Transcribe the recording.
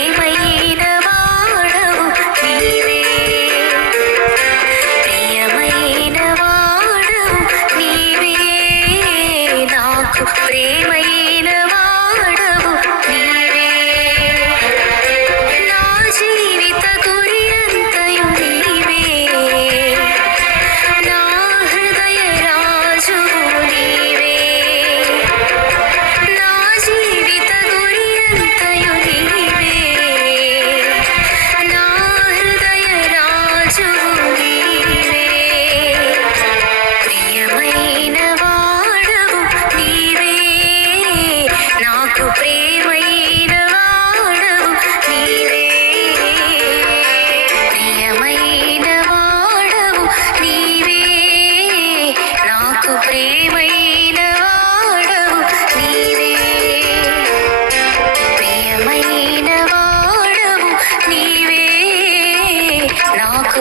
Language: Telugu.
ప్రియమైన వాడవు నీవే, ప్రియమైన వాడవు నీవే, నాకు ప్రేమైన వాడవు నీవే, నా జీవిత గురి అంతయు నీవే, నా హృదయ రాజువు నీవే, నా జీవిత గురి అంతయు నీవే, నా హృదయ రాజువు నీవే, ప్రియమైన వాడవు నీవే, నాకు ప్రియమైన వాడవు నీవే, ప్రియమైన వాడవు నీవే, నాకు ప్రియమైన వాడవు నీవే, ప్రియమైన వాడవు నీవే, నాకు